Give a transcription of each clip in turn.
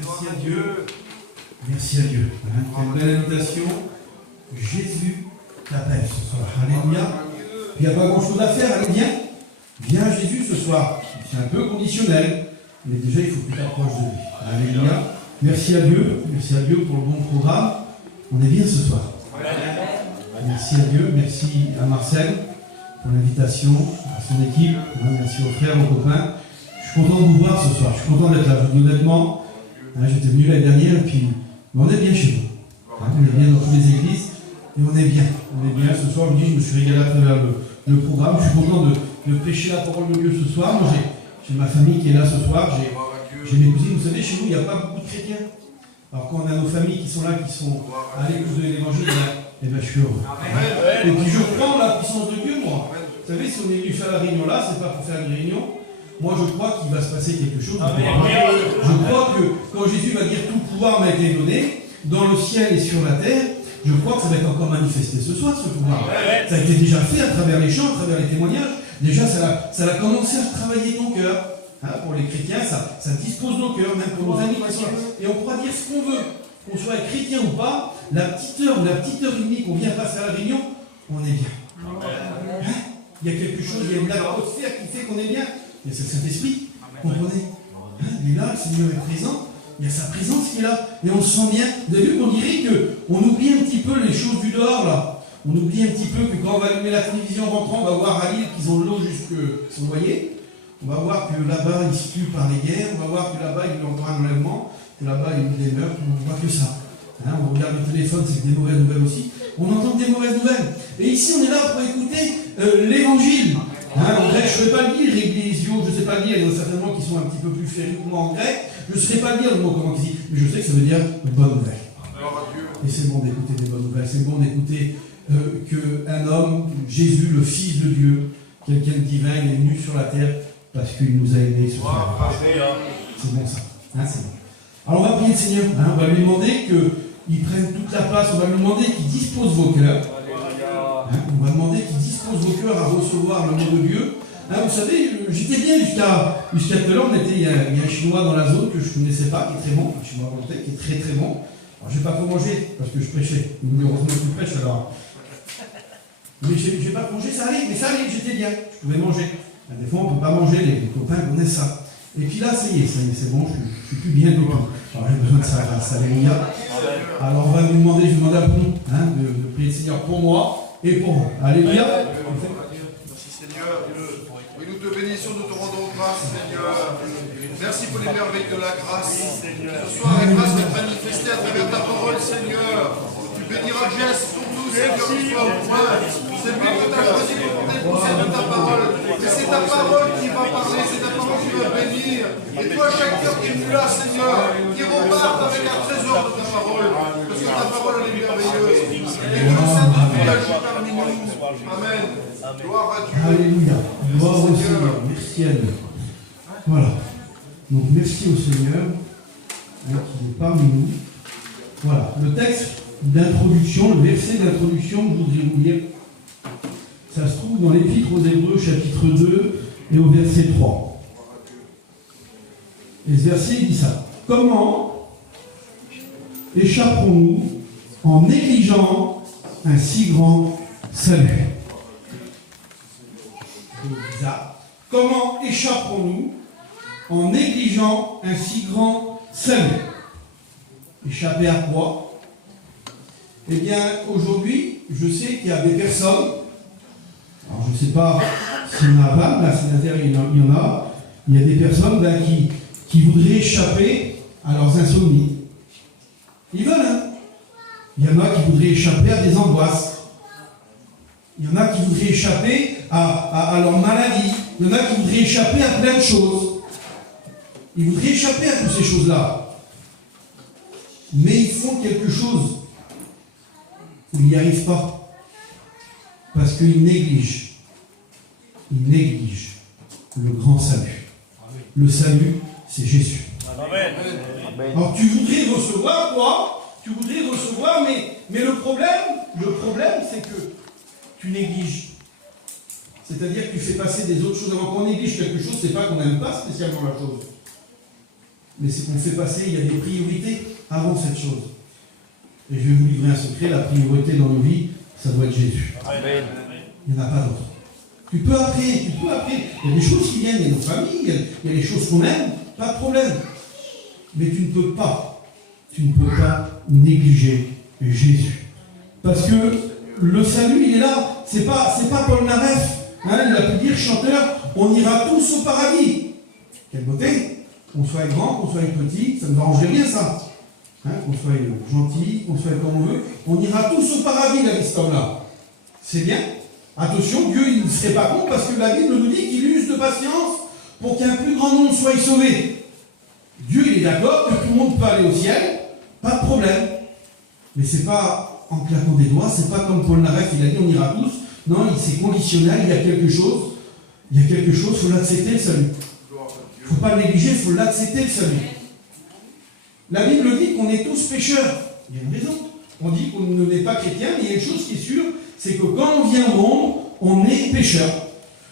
Merci à Dieu. Merci à Dieu. Quelle belle invitation. Jésus t'appelle ce soir. Alléluia. Il n'y a pas grand-chose à faire. Allez, viens. Viens à Jésus ce soir. C'est un peu conditionnel. Mais déjà, il faut que tu t'approches de lui. Alléluia. Merci à Dieu. Merci à Dieu pour le bon programme. On est bien ce soir. Merci à Dieu. Merci à Marcel pour l'invitation, à son équipe. Merci aux frères, aux copains. Je suis content de vous voir ce soir. Je suis content d'être là. Je vous dis honnêtement, j'étais venu l'année dernière et puis on est bien chez vous. On est bien dans toutes les églises et on est bien. On est bien. Ce soir, je me suis régalé à travers le programme. Je suis content de prêcher la parole de Dieu ce soir. Moi, j'ai ma famille qui est là ce soir. J'ai mes cousines. Vous savez, chez nous, il n'y a pas beaucoup de chrétiens. Alors quand on a nos familles qui sont là, qui sont à l'écoute de l'évangile, je suis heureux. Et puis je prends la puissance de Dieu, moi. Vous savez, si on est venu faire la réunion là, c'est pas pour faire une réunion. Moi, je crois qu'il va se passer quelque chose. Je crois que quand Jésus va dire tout pouvoir m'a été donné, dans le ciel et sur la terre, je crois que ça va être encore manifesté ce soir, ce pouvoir. Ça a été déjà fait à travers les chants, à travers les témoignages. Déjà, ça a commencé à travailler ton cœur. Pour les chrétiens, ça dispose nos cœurs, même pour nos amis qui sont là. Et on pourra dire ce qu'on veut, qu'on soit chrétien ou pas, la petite heure et demie qu'on vient passer à la réunion, on est bien. Il y a quelque chose, il y a une atmosphère qui fait qu'on est bien. Il y a ce Saint-Esprit, comprenez. Il est là, le Seigneur est présent, il y a sa présence qui est là, et on se sent bien. Vous avez vu qu'on dirait qu'on oublie un petit peu les choses du dehors, là. On oublie un petit peu que quand on va allumer la télévision en rentrant, on va voir à Lille qu'ils ont de l'eau jusque, vous voyez. On va voir que là-bas, ils se tuent par les guerres. On va voir que là-bas, il y a encore un enlèvement. Que là-bas, il y a eu des meurtres. On ne voit que ça. On regarde le téléphone, c'est des mauvaises nouvelles aussi. On entend des mauvaises nouvelles. Et ici, on est là pour écouter l'évangile. En grec, je ne sais pas le dire. Ecclésio, je ne sais pas le dire. Il y en a certainement qui sont un petit peu plus férus que moi en grec. Je ne saurais pas le dire le mot comment il dit. Mais je sais que ça veut dire une bonne nouvelle. Et c'est bon d'écouter des bonnes nouvelles. C'est bon d'écouter qu'un homme, Jésus, le Fils de Dieu, quelqu'un de divin, il est venu sur la terre. Parce qu'il nous a aimés ce soir. C'est bon ça. C'est bon. Alors on va prier le Seigneur. On va lui demander qu'il prenne toute la place. On va lui demander qu'il dispose vos cœurs. On va demander qu'il dispose vos cœurs à recevoir le mot de Dieu. Vous savez, j'étais bien jusqu'à tout à l'heure. Il y a un Chinois dans la zone que je ne connaissais pas, qui est très bon. Un Chinois volontaire qui est très très bon. Alors je n'ai pas trop mangé parce que je prêchais. Heureusement que tu prêches alors. Mais je n'ai pas mangé, ça allait. Mais ça allait, j'étais bien. Je pouvais manger. Des fois, on ne peut pas manger, les copains connaissent ça. Et puis là, ça y est, c'est bon, je ne suis plus bien du tout. Alors, j'ai besoin de sa grâce, alléluia. Alors, on va lui demander, je demande à vous de prier le Seigneur pour moi et pour vous. Alléluia. Merci Seigneur. Oui, nous te bénissons, nous te rendons grâce, Seigneur. Merci pour les merveilles de la grâce. Ce soir, la grâce est manifestée à travers ta parole, Seigneur. Tu béniras Dieu pour tous, Seigneur, qui soit au point. C'est lui que tu as choisi pour porter le conseil de ta parole. Et c'est ta parole qui va parler, c'est ta parole qui va bénir. Et toi, chaque cœur qui est venu là, Seigneur, qui reparte avec un trésor de ta parole. Parce que ta parole, elle est merveilleuse. Et que le Saint-Esprit agit parmi nous. Amen. Gloire à Dieu. Alléluia. Gloire au Seigneur. Merci à Dieu. Voilà. Donc, merci au Seigneur qui est parmi nous. Voilà. Le texte d'introduction, le verset d'introduction que je voudrais vous lire. Ça se trouve dans l'Épître aux Hébreux, chapitre 2, et au verset 3. Et ce verset dit ça. Comment échapperons-nous en négligeant un si grand salut? Comment échapperons-nous en négligeant un si grand salut? Échapper à quoi? Eh bien, aujourd'hui, je sais qu'il y a des personnes. Alors, je ne sais pas s'il y en a pas, là, c'est l'intérieur, il y en a. Il y a des personnes qui voudraient échapper à leurs insomnies. Ils veulent, hein. Il y en a qui voudraient échapper à des angoisses. Il y en a qui voudraient échapper à leur maladie. Il y en a qui voudraient échapper à plein de choses. Ils voudraient échapper à toutes ces choses-là. Mais ils font quelque chose. Ils n'y arrivent pas. Parce qu'ils négligent. Ils négligent le grand salut. Le salut, c'est Jésus. Amen. Alors tu voudrais recevoir, toi, tu voudrais recevoir, mais le problème, c'est que tu négliges. C'est-à-dire que tu fais passer des autres choses. Avant qu'on néglige quelque chose, c'est pas qu'on n'aime pas spécialement la chose. mais c'est qu'on fait passer, il y a des priorités avant cette chose. Et je vais vous livrer un secret, la priorité dans nos vies, ça doit être Jésus. Amen. Il n'y en a pas d'autre. Tu peux après. Il y a des choses qui viennent, il y a nos familles, il y a les choses qu'on aime, pas de problème. Mais tu ne peux pas négliger Jésus. Parce que le salut, il est là. C'est pas Paul Naref. Hein, il a pu dire, chanteur, on ira tous au paradis. Quelle beauté. Qu'on soit grand, qu'on soit petit, ça ne me dérangerait rien ça. Hein, qu'on soit gentil, qu'on soit comme on veut. On ira tous au paradis, la vie, cet homme-là. C'est bien. Attention, Dieu il ne serait pas con parce que la Bible nous dit qu'il use de patience pour qu'un plus grand nombre soit sauvé. Dieu il est d'accord que tout le monde peut aller au ciel, pas de problème. Mais c'est pas en claquant des doigts, c'est pas comme Paul Naref, il a dit on ira tous. Non, c'est conditionnel, il y a quelque chose, il faut l'accepter le salut. Il ne faut pas le négliger, il faut l'accepter le salut. La Bible dit qu'on est tous pécheurs. Il y a une raison. On dit qu'on n'est pas chrétien, mais il y a une chose qui est sûre, c'est que quand on vient au monde, on est pécheur.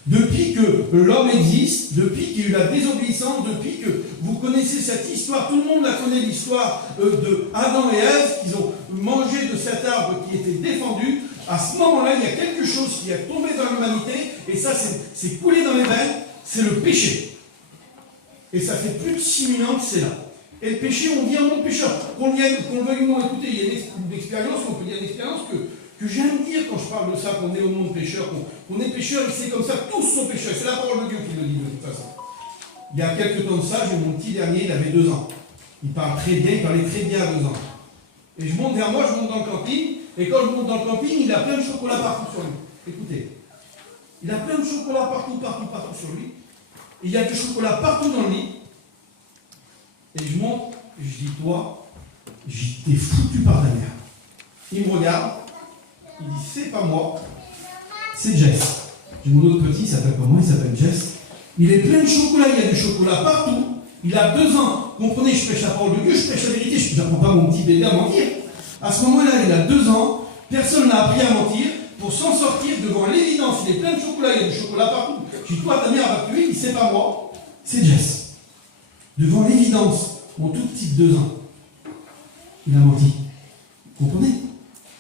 Depuis que l'homme existe, depuis qu'il y a eu la désobéissance, depuis que vous connaissez cette histoire, tout le monde la connaît, l'histoire de Adam et Ève, qu'ils ont mangé de cet arbre qui était défendu, à ce moment-là, il y a quelque chose qui est tombé dans l'humanité, et ça, c'est coulé dans les veines, c'est le péché. Et ça fait plus de 6000 ans que c'est là. Et le péché, on dit un monde pécheur. Qu'on le veuille ou non, écoutez, il y a une expérience, on peut dire une expérience que j'aime dire quand je parle de ça, qu'on est au monde pécheur, qu'on est pécheur, et c'est comme ça, tous sont pécheurs. C'est la parole de Dieu qui le dit de toute façon. Il y a quelques temps de ça, j'ai mon petit dernier, il avait 2 ans. Il parle très bien, il parlait très bien à 2 ans. Et je monte vers moi, je monte dans le camping, et quand je monte dans le camping, il a plein de chocolat partout sur lui. Écoutez, il a plein de chocolat partout sur lui. Et il y a du chocolat partout dans le lit. Et je monte, et je dis, toi, t'es foutu par ta mère. Il me regarde, il dit, c'est pas moi, c'est Jess. J'ai mon autre petit, il s'appelle comment? Il s'appelle Jess. Il est plein de chocolat, il y a du chocolat partout. Il a 2 ans. Comprenez, je prêche la parole de Dieu, je prêche la vérité, je n'apprends pas mon petit bébé à mentir. À ce moment-là, il a 2 ans, personne n'a appris à mentir. Pour s'en sortir devant l'évidence, il est plein de chocolat, il y a du chocolat partout. Je dis, toi, ta mère va te tuer, il dit, c'est pas moi, c'est Jess. Devant l'évidence, mon tout petit de 2 ans, il a menti. Vous comprenez?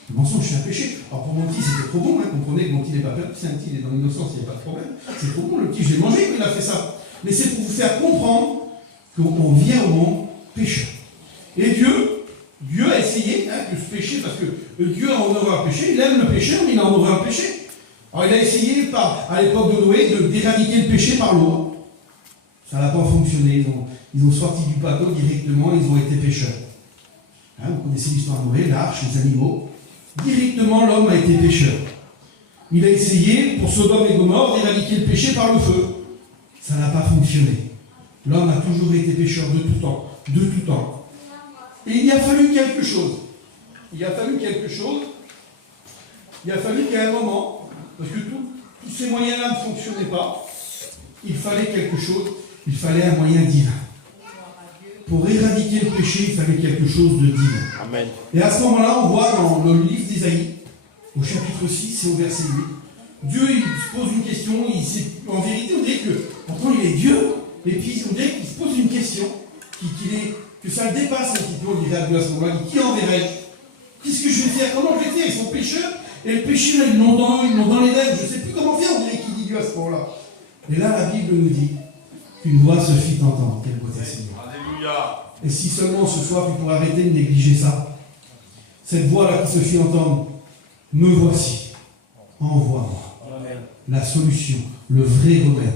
Le mensonge, c'est un péché. Alors pour mon petit, c'était trop bon, hein. Comprenez que mon petit n'est pas perdu, c'est un petit, il est dans l'innocence, il n'y a pas de problème. C'est trop bon, le petit, je l'ai mangé quand il a fait ça. Mais c'est pour vous faire comprendre qu'on vient au monde pécheur. Et Dieu a essayé de ce péché, parce que Dieu a horreur au péché, il aime le péché, mais il a horreur au péché. Alors il a essayé, à l'époque de Noé, d'éradiquer le péché par l'eau. Ça n'a pas fonctionné, ils ont sorti du bateau directement, ils ont été pécheurs. Hein, vous connaissez l'histoire de Noé, l'arche, les animaux. Directement, l'homme a été pécheur. Il a essayé, pour Sodome et Gomorrhe, d'éradiquer le péché par le feu. Ça n'a pas fonctionné. L'homme a toujours été pécheur de tout temps. De tout temps. Et il a fallu quelque chose. Il a fallu qu'à un moment, parce que tous ces moyens-là ne fonctionnaient pas, il fallait quelque chose, il fallait un moyen divin. Pour éradiquer le péché, il fallait quelque chose de divin. Amen. Et à ce moment-là, on voit dans le livre d'Ésaïe, au chapitre 6 et au verset 8, Dieu il se pose une question, en vérité on dirait que, pourtant il est Dieu, et puis on dirait qu'il se pose une question, que ça le dépasse un petit peu, on dirait à Dieu à ce moment-là, qui enverrai-je? Qu'est-ce que je vais faire? Comment je vais faire? Ils sont pécheurs, et le péché là, ils l'ont dans les lèvres, je ne sais plus comment faire, on dirait qu'il dit Dieu à ce moment-là. Et là, la Bible nous dit qu'une voix se fit entendre. Quelle beauté, Seigneur. Alléluia. Et si seulement ce soir, tu pourrais arrêter de négliger ça. Cette voix-là qui se fit entendre, me voici, envoie-moi. La solution, le vrai remède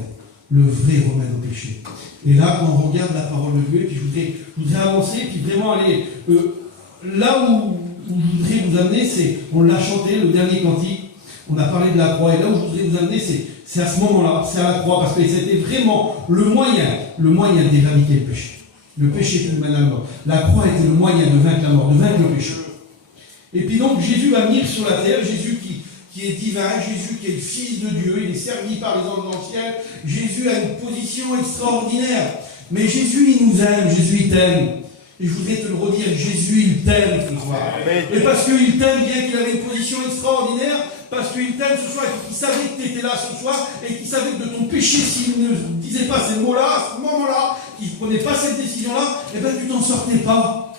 au péché. Et là, quand on regarde la parole de Dieu, et puis je voudrais avancer, et puis vraiment aller là où je voudrais vous amener, on l'a chanté, le dernier cantique, on a parlé de la croix, et là où je voudrais vous amener, c'est à ce moment-là, c'est à la croix, parce que c'était vraiment le moyen d'éradiquer le péché. Le péché qui nous mène à la mort. La croix était le moyen de vaincre la mort, de vaincre le péché. Et puis donc, Jésus va venir sur la terre, Jésus qui est divin, Jésus qui est le Fils de Dieu, il est servi par les anges dans le ciel. Jésus a une position extraordinaire. Mais Jésus, il nous aime, Jésus, il t'aime. Et je voudrais te le redire, Jésus, il t'aime ce soir. Et parce qu'il t'aime, bien qu'il avait une position extraordinaire, parce qu'il t'aime ce soir, et qu'il savait que tu étais là ce soir, et qu'il savait que de ton péché, s'il ne disait pas ces mots-là, à ce moment-là, qui ne prenait pas cette décision-là, eh bien tu t'en sortais pas.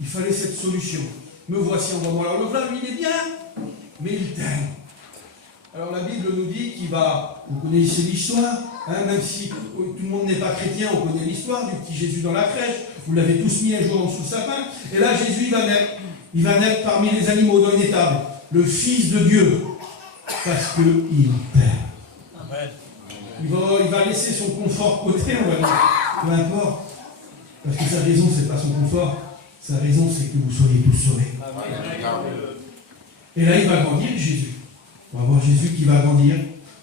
Il fallait cette solution. Me voici, envoie-moi. Alors le voilà, lui, il est bien, mais il t'aime. Alors la Bible nous dit qu'il va, vous connaissez l'histoire, hein, même si tout le monde n'est pas chrétien, on connaît l'histoire du petit Jésus dans la crèche, vous l'avez tous mis un jour en sous le sapin, et là Jésus il va naître parmi les animaux dans une étable, le Fils de Dieu, parce qu'il t'aime. Il va laisser son confort côté, on va dire, peu importe, parce que sa raison c'est pas son confort, sa raison c'est que vous soyez tous sauvés. Et là il va grandir Jésus. On va voir Jésus qui va grandir.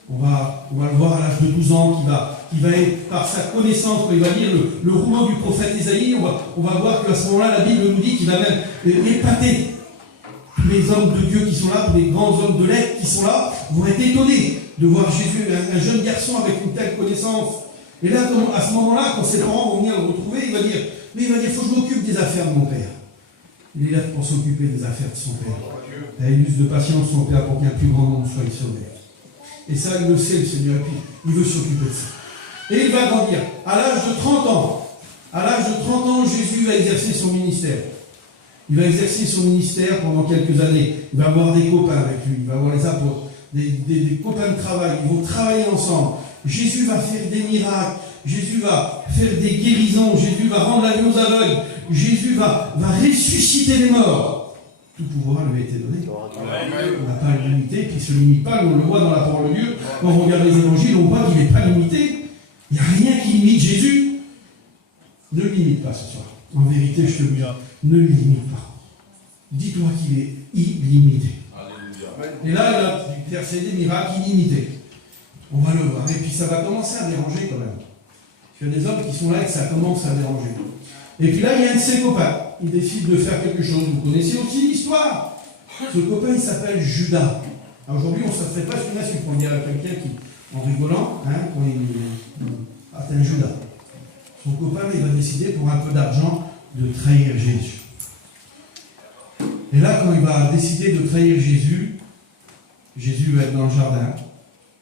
On va le voir à l'âge de 12 ans, qui va être, par sa connaissance, quand il va lire le rouleau du prophète Isaïe, on va voir qu'à ce moment-là, la Bible nous dit qu'il va même épater. Tous les hommes de Dieu qui sont là, tous les grands hommes de l'être qui sont là, vont être étonnés de voir Jésus, un jeune garçon avec une telle connaissance. Et là, à ce moment-là, quand ses parents vont venir le retrouver, il va dire, faut que je m'occupe des affaires de mon père. Il est là pour s'occuper des affaires de son père. Il use de patience son père pour qu'un plus grand nombre soit sauvé. Et ça, il le sait, le Seigneur, et puis il veut s'occuper de ça. Et il va grandir. À l'âge de 30 ans, Jésus va exercer son ministère. Il va exercer son ministère pendant quelques années. Il va avoir des copains avec lui, il va avoir les apôtres, des copains de travail, ils vont travailler ensemble. Jésus va faire des miracles, Jésus va faire des guérisons, Jésus va rendre la vie aux aveugles, Jésus va ressusciter les morts. Tout pouvoir lui a été donné. On n'a pas limité, puis il ne se limite pas, on le voit dans la parole de Dieu. Quand on regarde les évangiles, on voit qu'il n'est pas limité. Il n'y a rien qui limite Jésus. Ne le limite pas ce soir. En vérité, je te le dis, ne le limite pas. Dis-toi qu'il est illimité. Et là, il a exercé des miracles illimités. On va le voir. Et puis ça va commencer à déranger quand même. Il y a des hommes qui sont là et que ça commence à déranger. Et puis là, il y a un de ses copains. Il décide de faire quelque chose. Vous connaissez aussi l'histoire. Ce copain, il s'appelle Judas. Alors aujourd'hui, on ne se fait pas une insulte pour dire à quelqu'un qui, en rigolant, quand il atteint Judas. Son copain, il va décider pour un peu d'argent de trahir Jésus. Et là, quand il va décider de trahir Jésus, Jésus va être dans le jardin.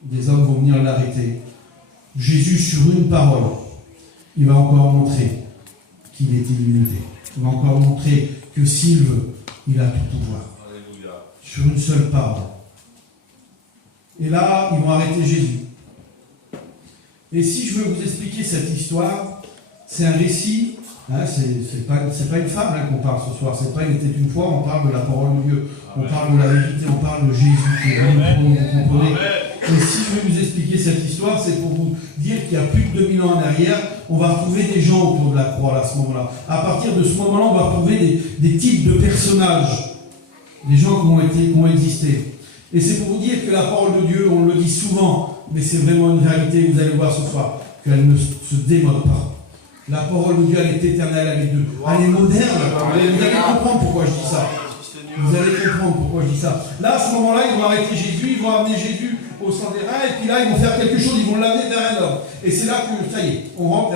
Des hommes vont venir l'arrêter. Jésus, sur une parole, il va encore montrer qu'il est illimité. Il va encore montrer que s'il veut, il a tout pouvoir. Alléluia. Sur une seule parole. Et là, ils vont arrêter Jésus. Et si je veux vous expliquer cette histoire, c'est un récit, c'est pas une fable qu'on parle ce soir, c'est pas il était une fois, on parle de la parole de Dieu, on parle de la vérité, on parle de Jésus qui est venu pour nous, vous comprenez. Et si je veux vous expliquer cette histoire, c'est pour vous dire qu'il y a plus de 2000 ans en arrière, on va retrouver des gens autour de la croix à ce moment-là. À partir de ce moment-là, on va retrouver des types de personnages, des gens qui ont existé. Et c'est pour vous dire que la parole de Dieu, on le dit souvent, mais c'est vraiment une réalité, vous allez voir ce soir, qu'elle ne se démode pas. La parole de Dieu, elle est éternelle, elle est moderne. Vous allez comprendre pourquoi je dis ça. Vous allez comprendre pourquoi je dis ça. Là, à ce moment-là, ils vont arrêter Jésus, ils vont amener Jésus au centre des reins, et puis là, ils vont faire quelque chose, ils vont l'amener vers un homme. Et c'est là que, ça y est, on rentre,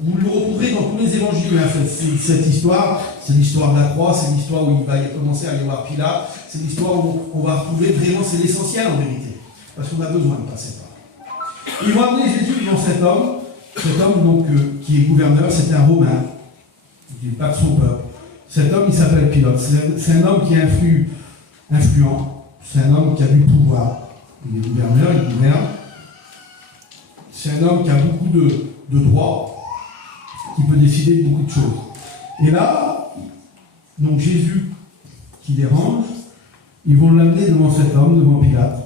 vous le retrouverez dans tous les évangiles. Cette histoire, c'est l'histoire de la croix, c'est l'histoire où il va commencer à aller voir Pilate, c'est l'histoire où on va retrouver vraiment, c'est l'essentiel en vérité. Parce qu'on a besoin de passer par. Ils vont amener Jésus devant cet homme donc, qui est gouverneur, c'est un Romain, il n'est pas de son peuple. Cet homme, il s'appelle Pilate. C'est un homme qui est influent, c'est un homme qui a du pouvoir. Il est gouverneur, il gouverne. C'est un homme qui a beaucoup de droits, qui peut décider de beaucoup de choses. Et là, donc Jésus qui dérange, ils vont l'amener devant cet homme, devant Pilate.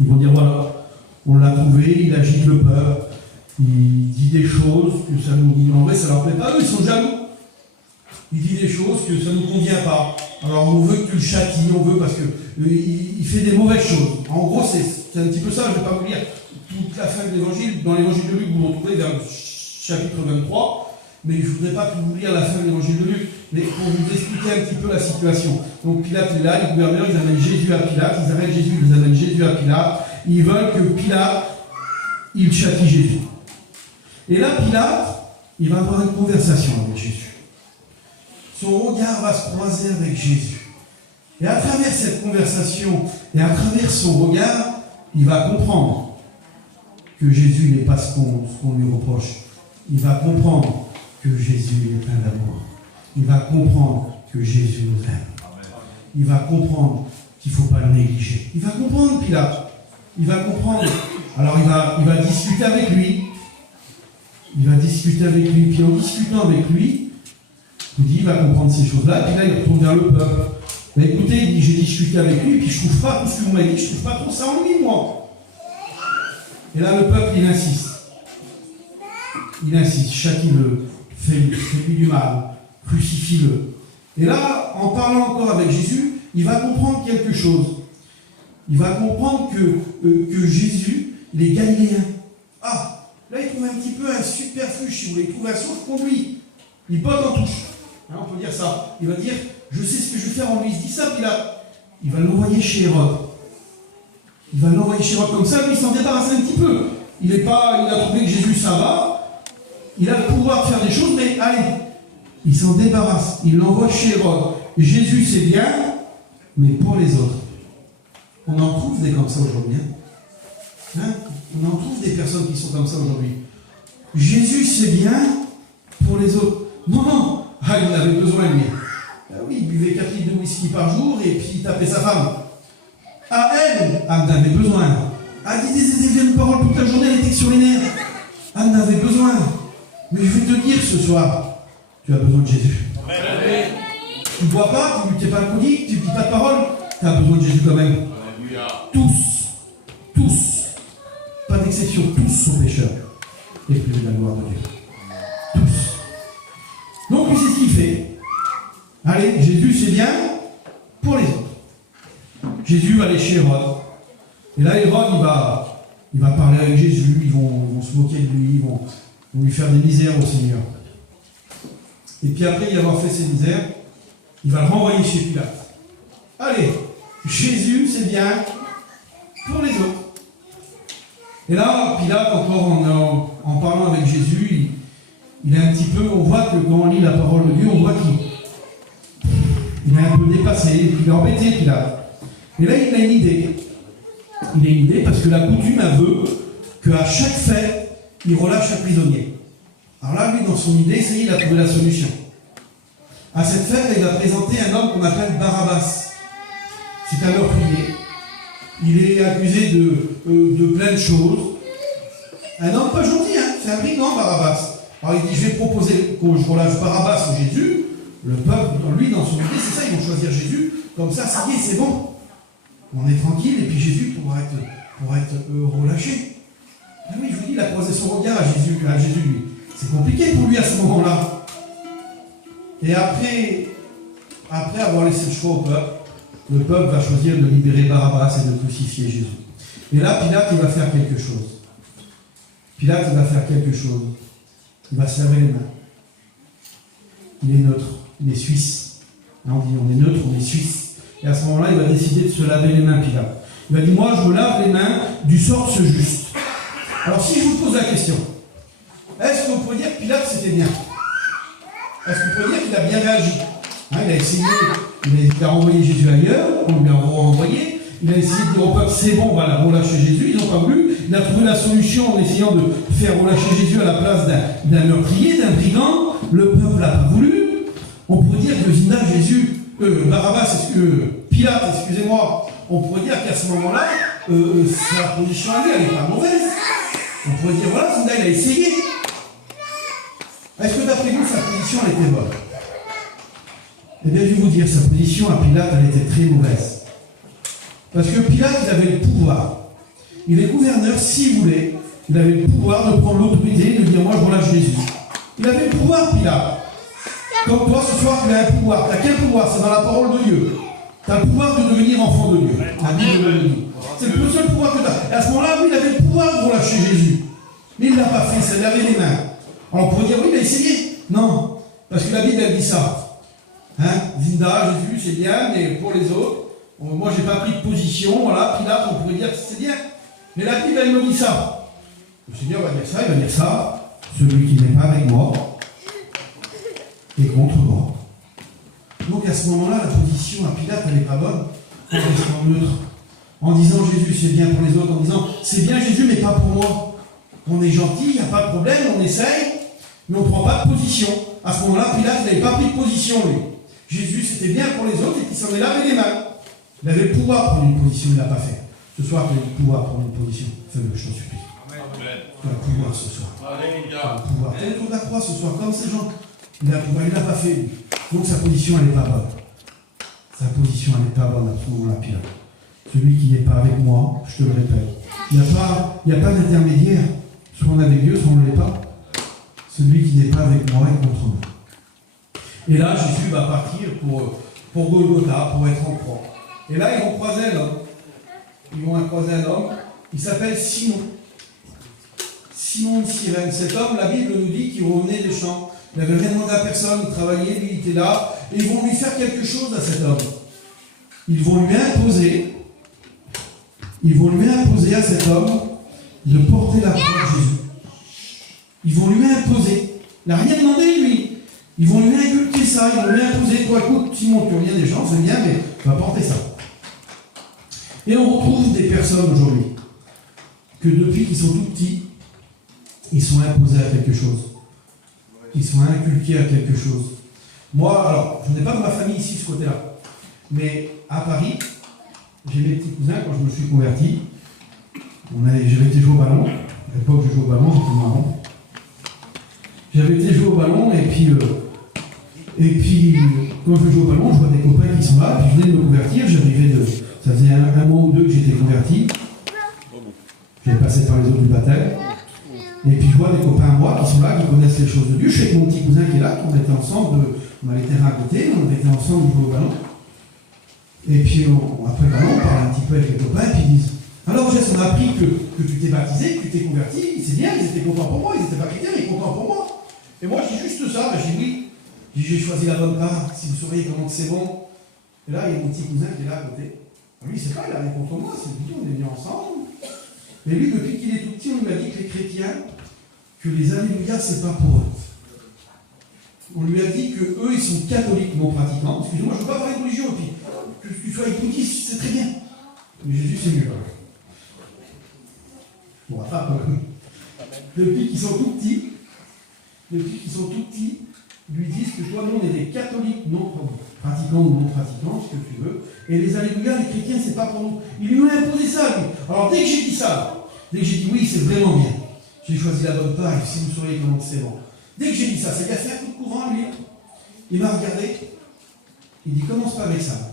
Ils vont dire, voilà, on l'a trouvé, il agite le peuple, il dit des choses que ça nous... En vrai, ça leur plaît pas, eux, ils sont jaloux. Il dit des choses que ça ne nous convient pas. Alors on veut que tu le châties, on veut parce qu'il fait des mauvaises choses. En gros, c'est un petit peu ça, je ne vais pas vous lire toute la fin de l'évangile. Dans l'évangile de Luc, vous vous retrouvez vers le chapitre 23, mais je ne voudrais pas tout vous lire la fin de l'évangile de Luc, mais pour vous expliquer un petit peu la situation. Donc Pilate est là, les gouverneurs, ils amènent Jésus à Pilate, ils amènent Jésus à Pilate, ils veulent que Pilate, il châtie Jésus. Et là, Pilate, il va avoir une conversation avec Jésus. Son regard va se croiser avec Jésus. Et à travers cette conversation, et à travers son regard, il va comprendre que Jésus n'est pas ce qu'on lui reproche. il va comprendre que Jésus est plein d'amour. Il va comprendre que Jésus nous aime. Il va comprendre qu'il ne faut pas le négliger. Il va comprendre, Pilate. Il va comprendre. Alors il va discuter avec lui. Il va discuter avec lui. Puis en discutant avec lui, il va comprendre ces choses-là. Puis là, il retourne vers le peuple. Mais écoutez, il dit, j'ai discuté avec lui, puis je trouve pas tout ce que vous m'avez dit, je trouve pas trop ça en lui, moi. Et là, le peuple, il insiste. Il insiste, châtie-le, fais-lui du mal, crucifie-le. Et là, en parlant encore avec Jésus, il va comprendre quelque chose. Il va comprendre que Jésus, il est galiléen. Ah, là, il trouve un petit peu un superfuge, si vous voulez, il trouve un sauf-conduit. Il botte en touche. Hein, on peut dire ça. Il va dire, je sais ce que je vais faire en lui. Il se dit ça, puis là, il va l'envoyer chez Hérode. Il va l'envoyer chez Hérode comme ça, lui, il s'en débarrasse un petit peu. Il a trouvé que Jésus, ça va. Il a le pouvoir de faire des choses, mais allez, il s'en débarrasse. Il l'envoie chez Hérode. Jésus, c'est bien, mais pour les autres. On en trouve des comme ça aujourd'hui. Hein? On en trouve des personnes qui sont comme ça aujourd'hui. Jésus, c'est bien pour les autres. Non, non. Ah, il en avait besoin, lui. Ah oui, il buvait 4 litres de whisky par jour et puis il tapait sa femme. Ah, elle en avait besoin. Ah, il disait des vieilles paroles toute la journée, elle était sur les nerfs. Elle en avait besoin. Mais je vais te dire ce soir, tu as besoin de Jésus. Amen. Tu ne bois pas, tu n'es pas alcoolique, tu ne dis pas de parole, tu as besoin de Jésus quand même. Tous, pas d'exception, tous sont pécheurs et privés de la gloire de Dieu. Tous. Donc lui, c'est ce qu'il fait. Allez, Jésus, c'est bien pour les autres. Jésus va aller chez Hérode. Et là, Hérode, il va parler avec Jésus, ils vont se moquer de lui, ils vont lui faire des misères au Seigneur. Et puis après y avoir fait ces misères, il va le renvoyer chez Pilate. Allez, Jésus, c'est bien pour les autres. Et là, Pilate, encore en parlant avec Jésus, il est un petit peu, on voit que quand on lit la parole de Dieu, on voit qu'il est un peu dépassé, il est embêté, Pilate. Et là, il a une idée. Il a une idée parce que la coutume veut qu'à chaque fête, il relâche un prisonnier. Alors là, lui, dans son idée, ça y est, il a trouvé la solution. À cette fête, il va présenter un homme qu'on appelle Barabbas. C'est un meurtrier. Il est accusé de plein de choses. Un homme pas gentil, hein, c'est un brigand, Barabbas. Alors il dit, je vais proposer que je relâche Barabbas ou Jésus. Le peuple, lui, dans son idée, c'est ça, ils vont choisir Jésus. Comme ça, ça y est, c'est bon. On est tranquille, et puis Jésus pourra être relâché. Ah oui, je vous dis, il a croisé son regard à Jésus, lui. C'est compliqué pour lui à ce moment-là. Et après avoir laissé le choix le peuple va choisir de libérer Barabbas et de crucifier Jésus. Et là, Pilate, il va faire quelque chose. Il va se laver les mains. Il est neutre, il est suisse. Là, on dit, on est neutre, on est suisse. Et à ce moment-là, il va décider de se laver les mains, Pilate. Il va dire, moi, je me lave les mains du sort ce juste. Alors, si je vous pose la question, est-ce qu'on pourrait dire que Pilate, c'était bien? Est-ce qu'on pourrait dire qu'il a bien réagi? Hein, il a essayé, il a renvoyé Jésus ailleurs, on lui a renvoyé, il a essayé de dire au peuple, c'est bon, on va relâcher Jésus, ils n'ont pas voulu. Il a trouvé la solution en essayant de faire relâcher Jésus à la place d'un meurtrier, d'un brigand. Le peuple n'a pas voulu. On pourrait dire que Zinda, Barabbas, Pilate, excusez-moi, on pourrait dire qu'à ce moment-là, sa position à lui, elle n'est pas mauvaise. On pourrait dire, voilà, Zinda, il a essayé. Est-ce que d'après vous, sa position, elle était bonne? Eh bien, je vais vous dire, sa position à Pilate, elle était très mauvaise. Parce que Pilate, il avait le pouvoir. Il est gouverneur, s'il voulait, il avait le pouvoir de prendre l'autorité, de dire, moi, je relâche Jésus. Il avait le pouvoir, Pilate. Comme toi, ce soir, tu as un pouvoir. Tu as quel pouvoir? C'est dans la parole de Dieu. Tu as le pouvoir de devenir enfant de Dieu. La Bible le dit. C'est le seul pouvoir que tu as. Et à ce moment-là, lui, il avait le pouvoir de relâcher Jésus. Mais il ne l'a pas fait, il s'est lavé les mains. Alors on pourrait dire, oui, il a essayé. Non, parce que la Bible, elle dit ça. Hein? Zinda, Jésus, c'est bien, mais pour les autres, moi, je n'ai pas pris de position. Voilà, Pilate, on pourrait dire que c'est bien. Mais la Bible, elle me dit ça. Le Seigneur va dire ça, il va dire ça. Celui qui n'est pas avec moi est contre moi. Donc à ce moment-là, la position à Pilate, elle n'est pas bonne. En restant neutre. En disant Jésus, c'est bien pour les autres. En disant, c'est bien Jésus, mais pas pour moi. On est gentil, il n'y a pas de problème, on essaye. Mais on ne prend pas de position. À ce moment-là, Pilate n'avait pas pris de position, lui. Jésus, c'était bien pour les autres et puis il s'en est lavé les mains. Il avait le pouvoir de prendre une position, il ne l'a pas fait. Ce soir, tu as le pouvoir de prendre une position. Fais-le, je t'en supplie. Tu as le pouvoir ce soir. Tu as le pouvoir. Tu es autour de la croix ce soir, comme ces gens. Il a le pouvoir, il ne l'a pas fait, lui. Donc sa position, elle n'est pas bonne. Sa position, elle n'est pas bonne à ce moment-là, Pilate. Celui qui n'est pas avec moi, je te le répète. Il n'y a pas d'intermédiaire. Soit on est avec Dieu, soit on ne l'est pas. Celui qui n'est pas avec moi est contre moi. Et là, Jésus va partir pour Golgotha, pour être en croix. Et là, ils vont croiser un homme. Ils vont croiser un homme. Il s'appelle Simon. Simon de Cyrène. Cet homme, la Bible nous dit qu'il revenait des champs. Il n'avait rien demandé à personne, il travaillait, lui, il était là. Et ils vont lui faire quelque chose à cet homme. Ils vont lui imposer à cet homme de porter la croix de Jésus. Ils vont lui imposer. Il n'a rien demandé, lui. Ils vont lui inculquer ça. Ils vont lui imposer. Toi, écoute, Simon, tu reviens des gens, c'est bien, mais tu vas porter ça. Et on retrouve des personnes aujourd'hui que depuis qu'ils sont tout petits, ils sont imposés à quelque chose. Ils sont inculqués à quelque chose. Moi, alors, je n'ai pas de ma famille ici, ce côté-là. Mais à Paris, j'ai mes petits cousins, quand je me suis converti, j'avais été jouer au ballon. À l'époque, je jouais au ballon, c'était marrant. J'avais été jouer au ballon, et puis quand je joue au ballon, je vois des copains qui sont là, puis je venais de me convertir, ça faisait un mois ou deux que j'étais converti. J'avais passé par les eaux du baptême. Et puis je vois des copains à moi qui sont là, qui connaissent les choses de Dieu. Je suis avec mon petit cousin qui est là, on était ensemble, on avait le terrain à côté, on était ensemble, on jouait au ballon. Et puis après le ballon, on parle un petit peu avec les copains, et puis ils disent: alors Jess, on a appris que tu t'es baptisé, que tu t'es converti, c'est bien, ils étaient contents pour moi, ils n'étaient pas chrétiens, mais ils étaient contents pour moi. Et moi je dis juste ça, je dis oui. Je dis: j'ai choisi la bonne part, si vous sauriez comment c'est bon. Et là, il y a mon petit cousin qui est là à côté. Lui, c'est pas, il a rien contre moi, c'est dit, on est venus ensemble. Mais lui, depuis qu'il est tout petit, on lui a dit que les chrétiens, que les alléluia, c'est pas pour eux. On lui a dit que eux, ils sont catholiques non pratiquants. Excusez-moi, je ne veux pas parler de religion, et puis que tu sois bouddhiste, c'est très bien. Mais Jésus, c'est mieux. Bon, enfin, depuis qu'ils sont tout petits, lui disent que toi, nous, on est des catholiques non pratiquants ou non pratiquants, ce que tu veux. Et les alléluia, les chrétiens, c'est pas pour nous. Il lui a imposé ça, lui. Alors, dès que j'ai dit ça, dès que j'ai dit oui, c'est vraiment bien, j'ai choisi la bonne part, et si vous sauriez comment c'est bon. Dès que j'ai dit ça, ça lui a fait un coup de courant, lui. Il m'a regardé. Il dit: commence pas avec ça.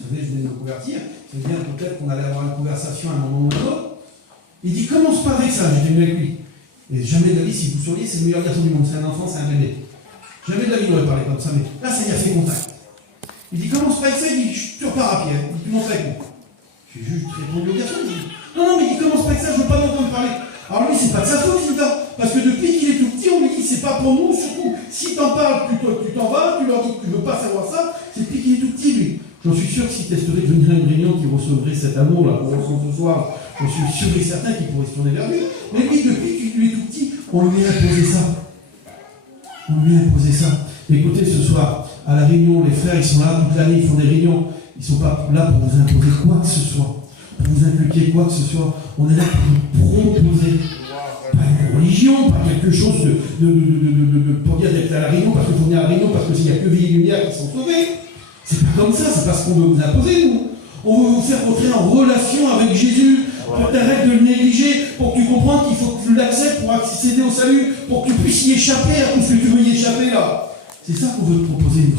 Vous savez, je venais de me convertir. C'est bien, peut-être qu'on allait avoir une conversation à un moment ou à un autre. Il dit: commence pas avec ça. J'ai dit avec lui. Et jamais de la vie, si vous sauriez, c'est le meilleur garçon du monde. C'est un enfant, c'est un bébé. Jamais de la vie, on aurait parlé comme ça. Mais là, ça y a fait contact. Il dit: commence pas avec ça. Il dit: tu repars à pied. Il dit: tu montes avec moi. J'ai juste répondu au garçon. Il dit: non, mais il dit: commence pas avec ça, je veux pas t'entendre parler. Alors lui, c'est pas de sa faute, Zita, parce que depuis qu'il est tout petit, on lui dit: c'est pas pour nous, surtout. Si t'en parles, tu t'en vas, tu leur dis que tu veux pas savoir ça, c'est depuis qu'il est tout petit, lui. J'en suis sûr que si testerait de venir à une réunion qui recevrait cet amour là qu'on ressent ce soir, je suis sûr et certain qu'il pourrait se tourner vers lui. Mais lui, depuis qu'il est tout petit, on lui a imposé ça. On lui a imposé ça. Écoutez, ce soir, à la réunion, les frères, ils sont là toute l'année, ils font des réunions. Ils ne sont pas là pour vous imposer quoi que ce soit, pour vous inculquer quoi que ce soit. On est là pour vous proposer. Pas une religion, pas quelque chose pour dire d'être à la réunion, parce qu'il faut venir à la réunion, parce qu'il n'y a que vie et lumière qui sont sauvés. C'est pas comme ça, c'est pas ce qu'on veut vous imposer, nous. On veut vous faire rentrer en relation avec Jésus, pour t'arrêter de le négliger, pour que tu comprennes qu'il faut que tu l'acceptes pour accéder au salut, pour que tu puisses y échapper à tout ce que tu veux y échapper là. C'est ça qu'on veut te proposer, nous.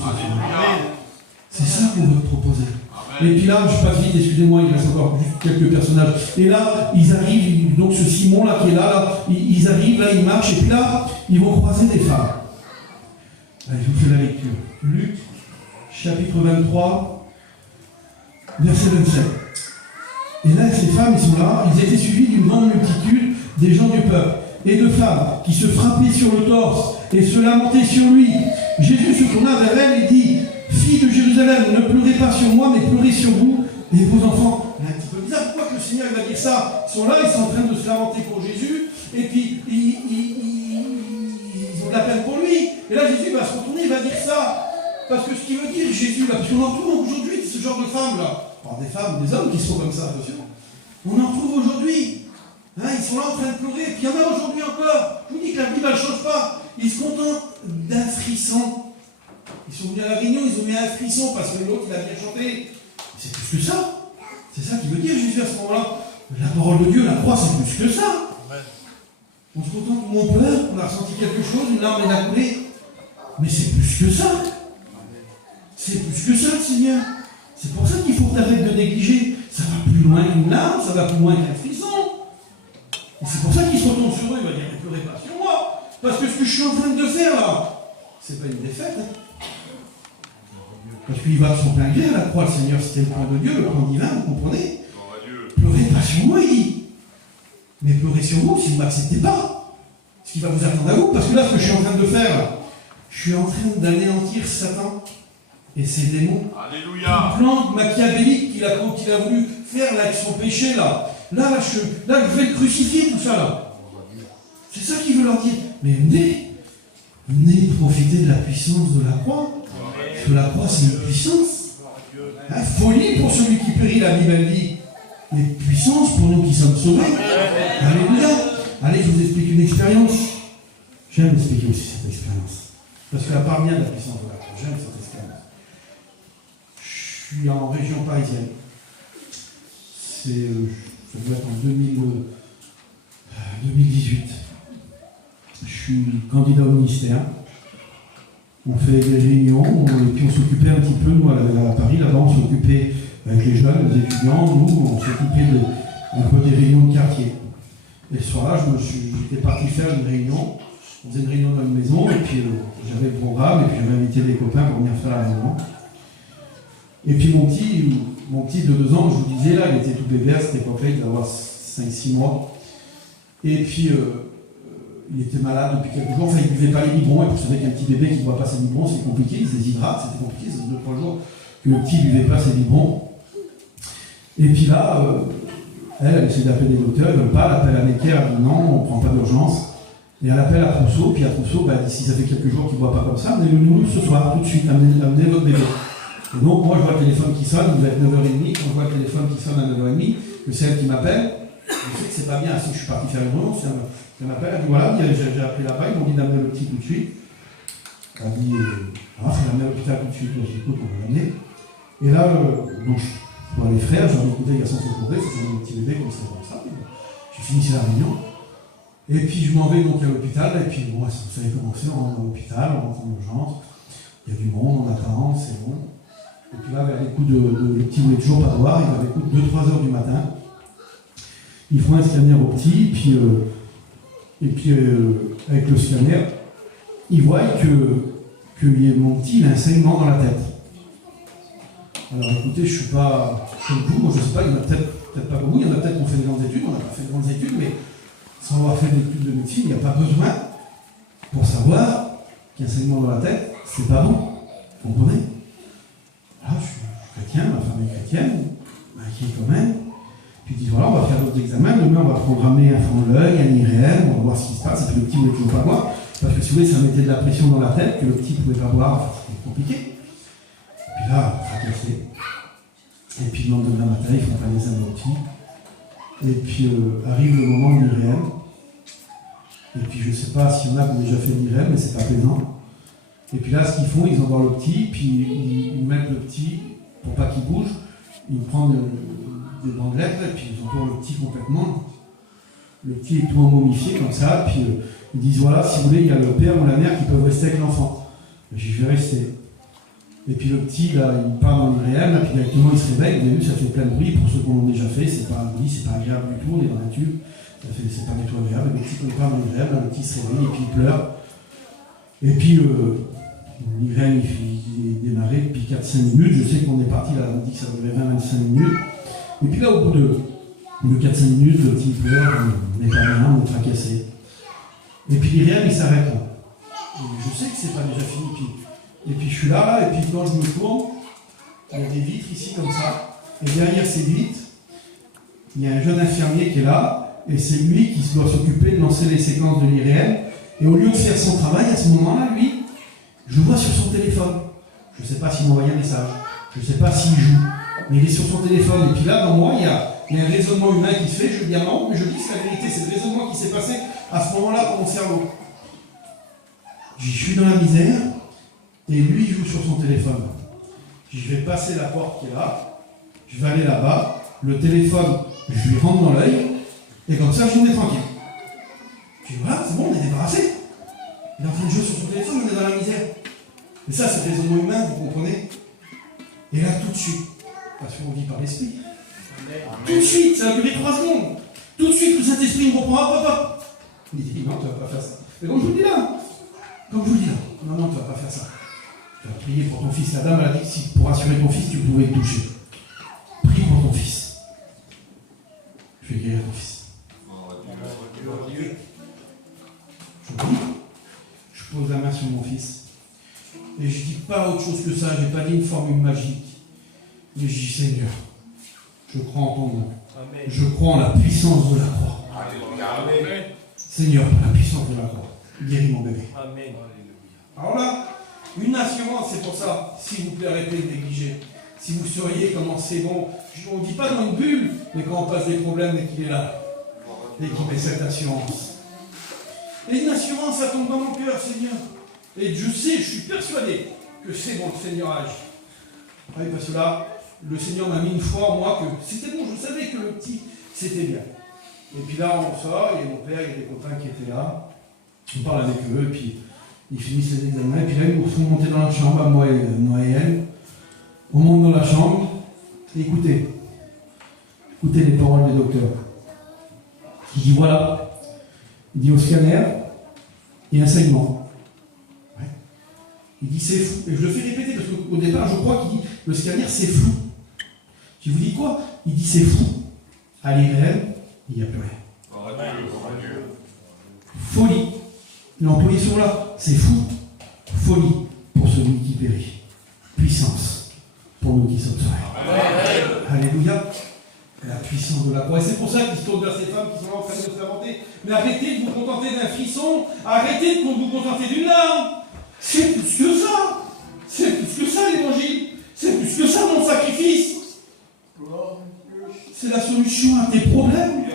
C'est ça qu'on veut te proposer. Et puis là, je passe vite, excusez-moi, il reste encore juste quelques personnages. Et là, ils arrivent, donc ce Simon-là qui est là, ils arrivent, là, ils marchent, et puis là, ils vont croiser des femmes. Allez, je vous fais la lecture. Luc, chapitre 23, verset 27. Et là, ces femmes, ils sont là, ils étaient suivis d'une grande multitude des gens du peuple, et de femmes qui se frappaient sur le torse et se lamentaient sur lui. Jésus se tourna vers elle et dit: filles de Jérusalem, ne pleurez pas sur moi, mais pleurez sur vous et vos enfants. C'est un petit peu bizarre, pourquoi que le Seigneur va dire ça? Ils sont là, ils sont en train de se lamenter pour Jésus, et puis ils ont de la peine pour lui. Et là, Jésus va se retourner, il va dire ça. Parce que ce qu'il veut dire, Jésus, là, parce qu'on en trouve aujourd'hui ce genre de femmes, là. Alors, des femmes, des hommes qui sont comme ça, attention. On en trouve aujourd'hui. Hein, ils sont là en train de pleurer, et puis il y en a aujourd'hui encore. Je vous dis que la Bible, elle ne change pas. Ils se contentent d'un frisson. Ils sont venus à la réunion, ils ont mis un frisson parce que l'autre, il a bien chanté. C'est plus que ça. C'est ça qu'il veut dire Jésus à ce moment-là. La parole de Dieu, la croix, c'est plus que ça. On se contente où on pleure, on a ressenti quelque chose, une larme est coulée. Mais c'est plus que ça. C'est plus que ça, Seigneur. C'est pour ça qu'il faut arrêter de négliger. Ça va plus loin qu'une larme, ça va plus loin qu'un frisson. Et c'est pour ça qu'il se retourne sur eux, il va dire, ne pleurez pas sur moi. Parce que ce que je suis en train de faire là, c'est pas une défaite. Parce qu'il va de son plein gré à la croix, le Seigneur, c'était le plan de Dieu, le plan divin, vous comprenez? Pleurez pas sur moi, il dit. Mais pleurez sur vous si vous ne m'acceptez pas. Ce qui va vous attendre à vous. Parce que là, ce que je suis en train de faire, je suis en train d'anéantir Satan et ses démons. Alléluia. Le plan machiavélique qu'il a voulu faire là, avec son péché, là. Là, je vais le crucifier, tout ça, là. C'est ça qu'il veut leur dire. Mais venez profiter de la puissance de la croix. Parce que la croix, c'est une puissance. Folie pour celui qui périt, la Bible dit. Mais puissance pour nous qui sommes sauvés. Alléluia. Allez, je vous explique une expérience. J'aime expliquer aussi cette expérience. Parce qu'elle parle bien de la puissance de la croix. J'aime cette expérience. Je suis en région parisienne. Ça doit être en 2018. Je suis candidat au ministère. On fait des réunions, et puis on s'occupait un petit peu, nous à Paris, là-bas on s'occupait avec les jeunes, les étudiants, nous on s'occupait un peu des réunions de quartier. Et ce soir-là, j'étais parti faire une réunion, on faisait une réunion dans une maison, et puis j'avais le programme, et puis j'avais invité des copains pour venir faire la réunion. Et puis mon petit de 2 ans, je vous disais là, il était tout bébé à cette époque-là, il devait avoir 5-6 mois. Et puis il était malade depuis quelques jours, enfin il ne buvait pas les biberons, et vous savez qu'un petit bébé qui ne boit pas ses biberons, c'est compliqué, il se déshydrate, c'était compliqué, c'est 2-3 jours que le petit ne buvait pas ses biberons. Et puis là, elle essaie d'appeler des docteurs, ils ne veulent pas, elle appelle à Necker, elle dit non, on ne prend pas d'urgence. Et elle appelle à Trousseau, puis à Trousseau, elle dit si ça fait quelques jours qu'il ne boit pas comme ça, amenez-le nous ce soir, tout de suite, amenez votre bébé. Et donc moi je vois le téléphone qui sonne, il doit être 9h30, quand je vois le téléphone qui sonne à 9h30, que c'est elle qui m'appelle, je sais que c'est pas bien, si je suis parti faire une réunion, elle m'appelle, elle dit voilà, j'ai appelé là-bas, ils m'ont dit d'amener le petit tout de suite. Elle dit, il faut l'amener à l'hôpital tout de suite, moi j'écoute, on va l'amener. Et là, donc je vois les frères, j'ai écouté les garçons se retrouver, c'est un petit bébé comme ça, j'ai fini la réunion. Et puis je m'en vais donc à l'hôpital, et puis bon, vous savez comment c'est, on rentre à l'hôpital, on rentre en urgence, il y a du monde, on attend, c'est bon. Et puis là, vers les coups le petit voulait toujours pas voir, il avait les coups de 2-3 heures du matin. Ils font un scanner au petit, et puis avec le scanner, ils voient que mon petit il a un saignement dans la tête. Alors écoutez, je ne suis pas comme vous, moi je ne sais pas, il y en a peut-être pas comme vous, il y en a peut-être qui ont fait des grandes études, on n'a pas fait de grandes études, mais sans avoir fait d'études de médecine, il n'y a pas besoin pour savoir qu'un saignement dans la tête, c'est pas bon. Vous comprenez? Là, je suis chrétien, ma femme est chrétienne, m'inquiète quand même. Puis ils disent voilà, on va faire d'autres examens, demain on va programmer un fond de l'œil, un IRM, on va voir ce qui se passe, et puis le petit ne voulait toujours pas boire, parce que si vous voulez, ça mettait de la pression dans la tête, que le petit ne pouvait pas boire, enfin, c'était compliqué. Et puis là, fracassé. Et puis le lendemain matin, ils font faire l'examen au petit. Et puis arrive le moment de l'IRM. Et puis je ne sais pas s'il y en a qui ont déjà fait l'IRM, mais c'est pas plaisant. Et puis là, ce qu'ils font, ils endorment le petit, puis ils mettent le petit, pour pas qu'il bouge, ils prennent des bandelettes, et puis ils entourent le petit complètement. Le petit est tout momifié comme ça, puis ils disent voilà, si vous voulez, il y a le père ou la mère qui peuvent rester avec l'enfant. Je vais rester. Et puis le petit, là, il part dans l'IRM, puis directement il se réveille. Vous avez vu, ça fait plein de bruit. Pour ceux qui l'ont déjà fait, c'est pas agréable du tout, on est dans un tube. C'est pas du tout agréable. Le petit, quand il part dans l'IRM, le petit se réveille, et puis il pleure. Et puis l'IRM, il est démarré depuis 4-5 minutes. Je sais qu'on est parti, là, on dit que ça durait 20-25 minutes. Et puis là, au bout de 4-5 minutes, le petit pleure, on n'est pas bien, on est fracassé. Et puis l'IRM, il s'arrête là. Et je sais que c'est pas déjà fini. Et puis je suis là, et puis quand je me tourne, il y a des vitres ici comme ça. Et derrière ces vitres, il y a un jeune infirmier qui est là, et c'est lui qui doit s'occuper de lancer les séquences de l'IRM. Et au lieu de faire son travail, à ce moment-là, lui, je le vois sur son téléphone. Je ne sais pas s'il m'a envoyé un message, je ne sais pas s'il joue, mais il est sur son téléphone. Et puis là, dans moi, il y a un raisonnement humain qui se fait. Je dis ah non, mais je dis que c'est la vérité, c'est le raisonnement qui s'est passé à ce moment-là dans mon cerveau. Je suis dans la misère, et lui il joue sur son téléphone. Je vais passer la porte qui est là, je vais aller là-bas, le téléphone, je lui rentre dans l'œil, et comme ça je me mets tranquille. Je dis voilà, c'est bon, on est débarrassé. Il est en train de jouer sur son téléphone, on est dans la misère. Et ça, c'est des raisonnements humains, vous comprenez? Et là, tout de suite, parce qu'on vit par l'esprit, tout de suite, ça a duré 3 secondes. Tout de suite, le Saint-Esprit me reprend, hop, hop, hop. Il dit non, tu ne vas pas faire ça. Mais comme je vous le dis là, non, non, tu ne vas pas faire ça. Tu vas prier pour ton fils. La dame, elle a dit que si pour assurer ton fils, tu pouvais le toucher. Prie pour ton fils. Je vais guérir ton fils. Je prie, je pose la main sur mon fils. Et je ne dis pas autre chose que ça, je n'ai pas dit une formule magique. Mais je dis Seigneur, je crois en ton nom. Amen. Je crois en la puissance de la croix. Amen. Seigneur, la puissance de la croix. Guéris mon bébé. Amen. Alors là, une assurance, c'est pour ça, s'il vous plaît, arrêtez de négliger. Si vous sauriez comment c'est bon, on ne dit pas dans une bulle, mais quand on passe des problèmes et qu'il est là, et qu'il met cette assurance. Et une assurance, ça tombe dans mon cœur, Seigneur. Et je sais, je suis persuadé que c'est bon, le Seigneur agit. Oui, parce que là, le Seigneur m'a mis une foi en moi que c'était bon, je savais que le petit, c'était bien. Et puis là, on sort, il y a mon père, il y a des copains qui étaient là. On parle avec eux, et puis ils finissent les examens. Et puis là, ils nous font monter dans la chambre, à moi et elle. On monte dans la chambre, et écoutez les paroles des docteurs. Il dit voilà, il dit au scanner, il y a un saignement. Ouais. Il dit c'est flou. Et je le fais répéter parce qu'au départ, je crois qu'il dit le scanner c'est flou. Je vous dis quoi? Il dit c'est flou. Allez, il n'y a plus rien. Folie. L'employé sont là. C'est fou. Folie pour celui qui périt. Puissance pour nous qui sommes sauvés. Alléluia. La puissance de la croix. Et c'est pour ça qu'il se tourne vers ces femmes qui sont là en train de se lamenter. Mais arrêtez de vous contenter d'un frisson. Arrêtez de vous contenter d'une larme. C'est plus que ça. C'est plus que ça l'évangile. C'est plus que ça mon sacrifice. C'est la solution à tes problèmes.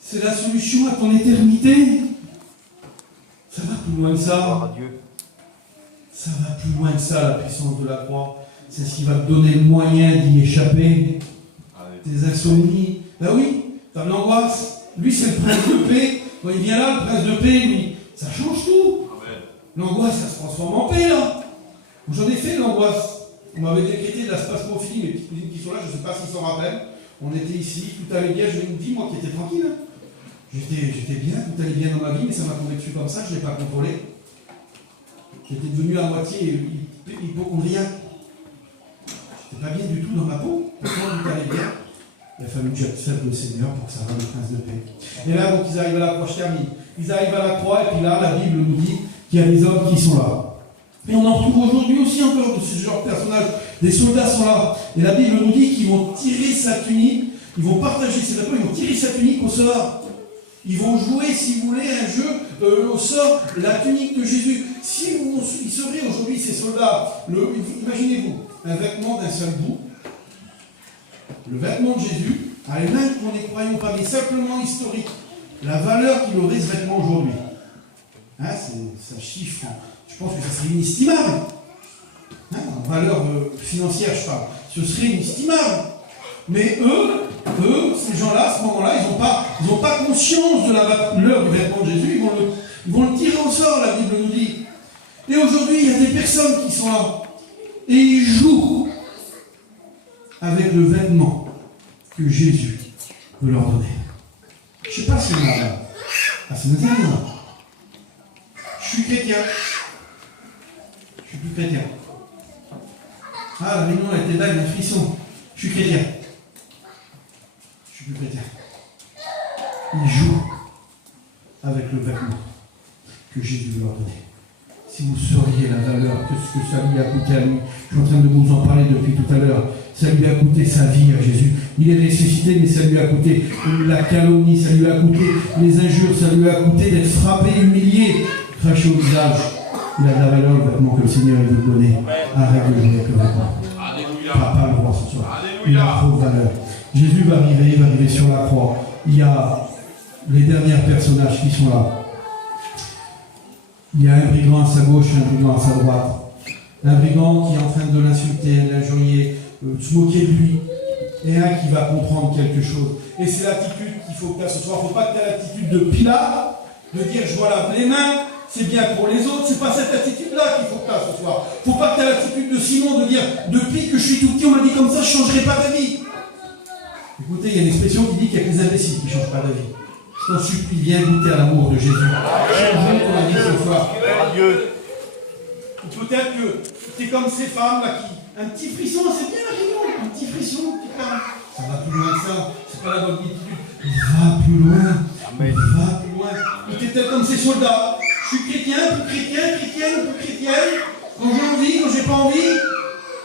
C'est la solution à ton éternité. Ça va plus loin que ça. Ça va plus loin que ça, la puissance de la croix. C'est ce qui va te donner le moyen d'y échapper. Tes insomnies. Ben oui, t'as de l'angoisse. Lui, c'est le prince de paix. Quand il vient là, le prince de paix, lui, ça change tout. L'angoisse, ça se transforme en paix, là. J'en ai fait de l'angoisse. On m'avait décrété de la spasmophilie, mes petites cousines qui sont là, je ne sais pas s'ils s'en rappellent. On était ici, tout allait bien, j'ai une vie, moi, qui était tranquille. J'étais bien, tout allait bien dans ma vie, mais ça m'a tombé dessus comme ça, je ne l'ai pas contrôlé. J'étais devenu à moitié hypocondrien. J'étais pas bien du tout dans ma peau, pourtant tout allait bien. Il a fallu que j'accepte le Seigneur pour que ça rende le prince de paix. Et là, donc, ils arrivent à la croix, je termine. Ils arrivent à la croix, et puis là, la Bible nous dit qu'il y a des hommes qui sont là. Et on en retrouve aujourd'hui aussi encore de ce genre de personnages. Des soldats sont là. Et la Bible nous dit qu'ils vont tirer sa tunique, ils vont partager ses vêtements, ils vont tirer sa tunique au sort. Ils vont jouer, si vous voulez, un jeu au sort, la tunique de Jésus. Si ils seraient aujourd'hui, ces soldats, imaginez-vous, un vêtement d'un seul bout, le vêtement de Jésus, allez, même qu'on n'y croyons pas, mais simplement historique, la valeur qu'il aurait ce vêtement aujourd'hui. Hein, ça chiffre, je pense que ça serait inestimable. Hein, en valeur financière, je parle. Ce serait inestimable. Mais eux, ces gens-là, à ce moment-là, ils n'ont pas conscience de la valeur du vêtement de Jésus. Ils vont le tirer au sort, la Bible nous dit. Et aujourd'hui, il y a des personnes qui sont là. Et ils jouent avec le vêtement que Jésus veut leur donner. Je ne sais pas si on a là. Ah, c'est notre là. Je suis chrétien. Je suis plus chrétien. Ah, la réunion elle était belle, les frissons. Je suis chrétien. Je suis plus chrétien. Il joue avec le vêtement que Jésus veut leur donner. Si vous sauriez la valeur que ce que ça lui a coûté à lui, je suis en train de vous en parler depuis tout à l'heure. Ça lui a coûté sa vie à Jésus. Il est ressuscité, mais ça lui a coûté la calomnie, ça lui a coûté les injures, ça lui a coûté d'être frappé, humilié, craché au visage. Il a de la valeur, le vêtement que le Seigneur veut vous donner. Arrête de jouer avec le vêtement. Papa le roi ce soir. Il a trop de valeur. Jésus va arriver sur la croix. Il y a les derniers personnages qui sont là. Il y a un brigand à sa gauche, un brigand à sa droite. Un brigand qui est en train de l'insulter, l'injurier, se moquer de lui. Et un qui va comprendre quelque chose. Et c'est l'attitude qu'il faut que tu aies ce soir. Il ne faut pas que tu aies l'attitude de Pilate, de dire je dois laver les mains, c'est bien pour les autres. C'est pas cette attitude-là qu'il faut que tu aies ce soir. Il ne faut pas que tu aies l'attitude de Simon de dire depuis que je suis tout petit, on m'a dit comme ça, je ne changerai pas d'avis. Écoutez, il y a une expression qui dit qu'il y a que les imbéciles qui ne changent pas d'avis. Je t'en supplie, viens goûter à l'amour de Jésus. Changeons ton avis ce soir. Peut-être que tu es comme ces femmes-là qui. Un petit frisson, c'est bien la réunion. Un petit frisson, ça va plus loin que ça. C'est pas la bonne attitude. Va plus loin. Va plus loin. Tu es peut-être comme ces soldats. Je suis chrétien, plus chrétien, chrétienne, plus chrétienne. Quand j'ai envie, quand j'ai pas envie.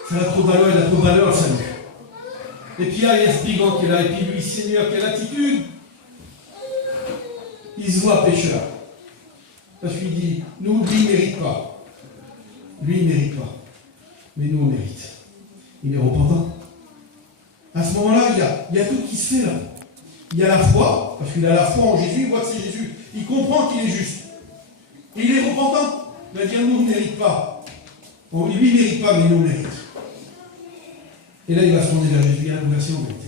Ça a trop de valeur, il a trop de valeur, le salut. Et puis là, il y a ce brigand qui est là. Et puis lui, Seigneur, quelle attitude. Il se voit pécheur. Parce qu'il dit, nous, lui, il ne mérite pas. Lui, il ne mérite pas. Mais nous, on mérite. Il est repentant. À ce moment-là, il y a tout qui se fait là. Il y a la foi, parce qu'il a la foi en Jésus, il voit que c'est Jésus. Il comprend qu'il est juste. Et il est repentant. Il va dire, nous, on ne mérite pas. Bon, lui, il ne mérite pas, mais nous, on mérite. Et là, il va se tourner vers Jésus. Il y a la conversion en vérité.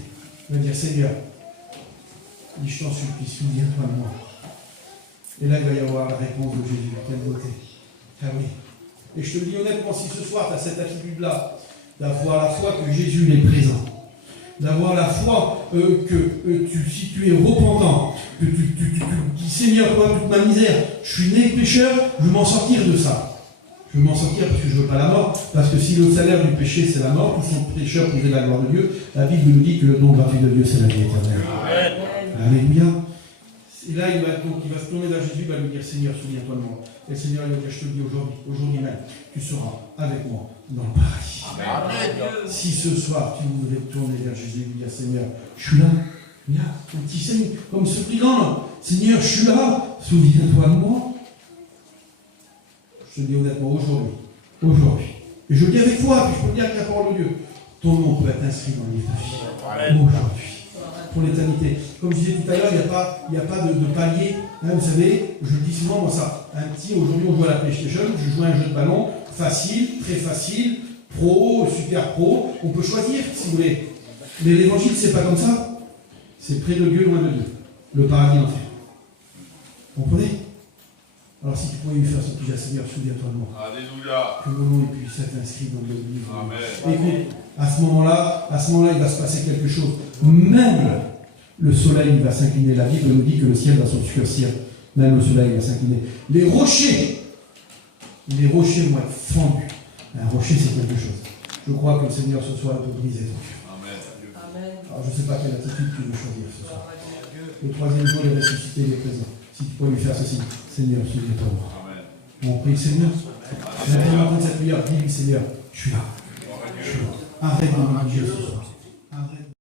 Il va dire, Seigneur, je t'en supplie, souviens-toi de moi. Et là, il va y avoir la réponse de Jésus. Quelle beauté. Ah oui. Et je te dis honnêtement, si ce soir tu as cette attitude-là, d'avoir la foi que Jésus est présent, d'avoir la foi si tu es repentant, que tu dis Seigneur, toi, toute ma misère, je suis né pécheur, je veux m'en sortir de ça. Je veux m'en sortir parce que je ne veux pas la mort, parce que si le salaire du péché c'est la mort, tous sont pécheurs pour la gloire de Dieu, la Bible nous dit que le nom gratuit de Dieu c'est la vie éternelle. Alléluia. Et là, il va se tourner vers Jésus, il va lui dire Seigneur, souviens-toi de moi. Et le Seigneur, il va dire je te le dis aujourd'hui même, tu seras avec moi dans le paradis. Amen. Si ce soir tu voudrais te tourner vers Jésus et lui dire Seigneur, je suis là, il y a un petit Seigneur, comme ce brigand là. Seigneur, je suis là, souviens-toi de moi. Je te dis honnêtement, aujourd'hui, et je le dis avec foi, puis je peux le dire avec la parole de Dieu, ton nom peut être inscrit dans le livre de vie. Aujourd'hui. Pour l'éternité. Comme je disais tout à l'heure, il n'y a pas de palier. Hein, vous savez, je le dis souvent, moi ça. Aujourd'hui on joue à la PlayStation, je joue à un jeu de ballon, facile, très facile, pro, super pro. On peut choisir si vous voulez. Mais l'évangile, c'est pas comme ça. C'est près de Dieu, loin de Dieu. Le paradis, l'enfer. Vous comprenez? Alors si tu pouvais lui faire ce petit geste, Seigneur, souviens-toi de moi. Alléluia. Que mon nom puisse être inscrit dans le livre. Amen. Écoute, à ce moment-là, il va se passer quelque chose. Même le soleil va s'incliner. La Bible nous dit que le ciel va s'obscurcir. Même le soleil va s'incliner. Les rochers vont être fendus. Un rocher, c'est quelque chose. Je crois que le Seigneur ce soir peut briser ton cœur. Amen. Alors je ne sais pas quelle attitude tu veux choisir ce soir. Le troisième jour, il est ressuscité, il est présent. Si tu peux lui faire ceci, Seigneur, souviens-toi de moi. On prie le Seigneur. Maintenant, cette prière, dis-lui, Seigneur, je suis là. Arrête de me négliger ce soir.